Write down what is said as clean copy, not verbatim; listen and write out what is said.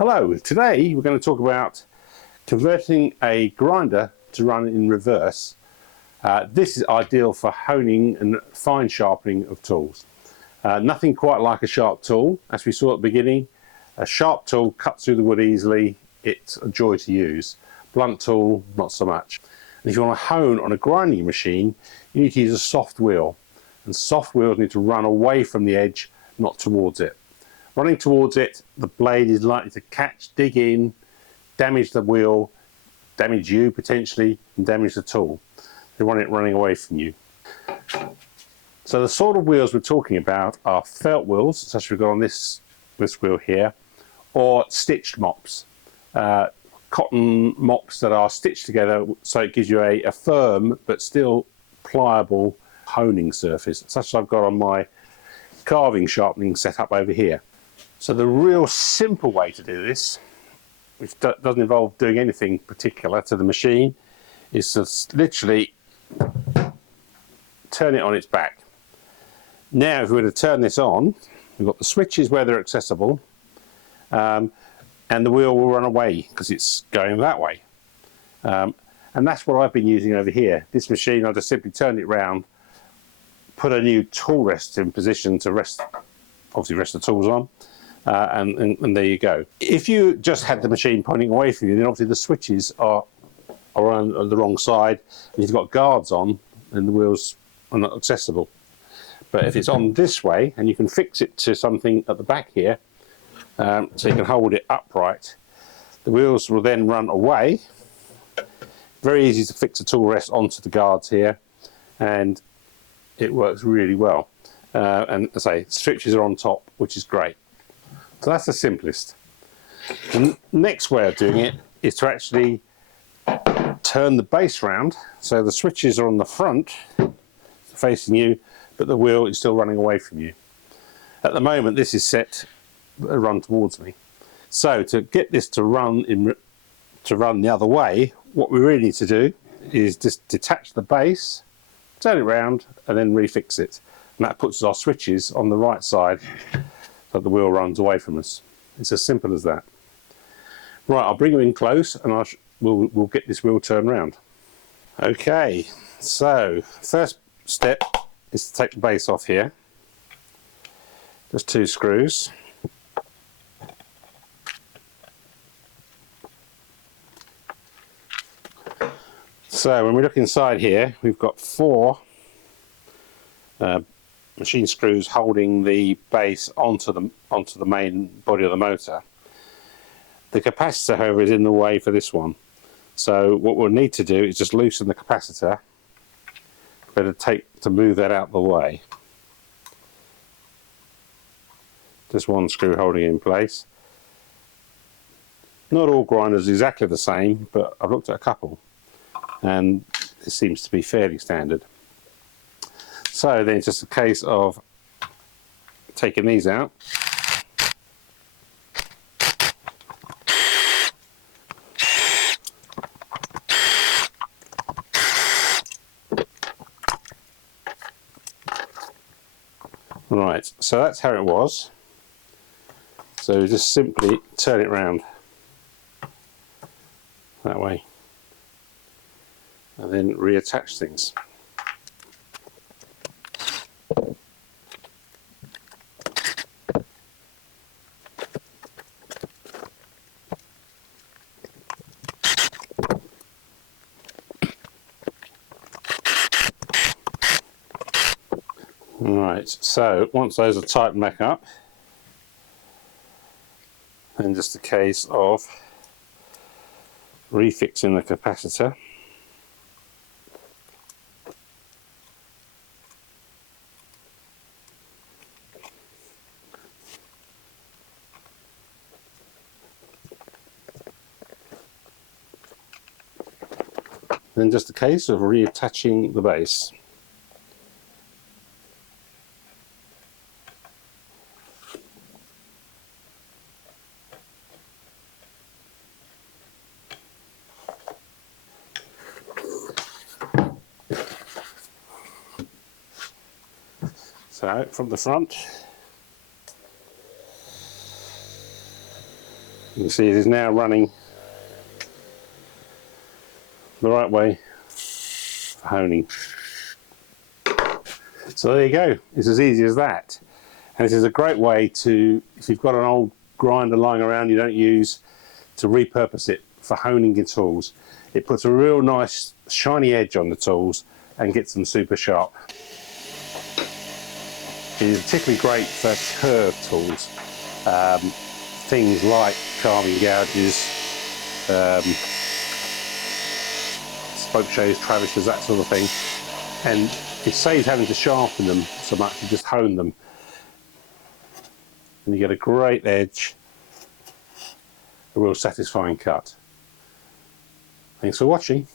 Hello, today we're going to talk about converting a grinder to run in reverse. This is ideal for honing and fine sharpening of tools. Nothing quite like a sharp tool. As we saw at the beginning, a sharp tool cuts through the wood easily. It's a joy to use. Blunt tool, not so much. And if you want to hone on a grinding machine, you need to use a soft wheel. And soft wheels need to run away from the edge, not towards it. Running towards it, the blade is likely to catch, dig in, damage the wheel, damage you potentially, and damage the tool. They want it running away from you. So the sort of wheels we're talking about are felt wheels, such as we've got on this wheel here, or stitched mops. Cotton mops that are stitched together so it gives you a firm but still pliable honing surface, such as I've got on my carving sharpening setup over here. So the real simple way to do this, which doesn't involve doing anything particular to the machine, is to literally turn it on its back. Now if we were to turn this on, we've got the switches where they're accessible, and the wheel will run away because it's going that way. And that's what I've been using over here. This machine, I'll just simply turn it round, put a new tool rest in position to rest the tools on, and there you go. If you just had the machine pointing away from you, then obviously the switches are on the wrong side, and you've got guards on, and the wheels are not accessible. But if it's on this way, and you can fix it to something at the back here, so you can hold it upright, the wheels will then run away. Very easy to fix a tool rest onto the guards here, and it works really well. And as I say, switches are on top, which is great. So that's the simplest. The next way of doing it is to actually turn the base round, so the switches are on the front, facing you, but the wheel is still running away from you. At the moment, this is set to run towards me. So to get this to run the other way, what we really need to do is just detach the base, turn it round, and then refix it. And that puts our switches on the right side so the wheel runs away from us. It's as simple as that. Right, I'll bring you in close and we'll get this wheel turned round. Okay, so first step is to take the base off here. Just 2 screws. So when we look inside here, we've got 4 machine screws holding the base onto the main body of the motor. The capacitor, however, is in the way for this one. So what we'll need to do is just loosen the capacitor. Better to move that out the way. Just 1 screw holding it in place. Not all grinders are exactly the same, but I've looked at a couple, and it seems to be fairly standard. So then it's just a case of taking these out. Right, so that's how it was. So just simply turn it round that way and then reattach things. Right, so once those are tightened back up, then just a case of refixing the capacitor. Then just a case of reattaching the base. So from the front, You can see it is now running the right way for honing. So there you go, it's as easy as that. And this is a great way to, if you've got an old grinder lying around you don't use, to repurpose it for honing your tools. It puts a real nice shiny edge on the tools and gets them super sharp. It is particularly great for curved tools, things like carving gouges, spoke shaves, travishes, that sort of thing. And it saves having to sharpen them so much, you just hone them. And you get a great edge, a real satisfying cut. Thanks for watching.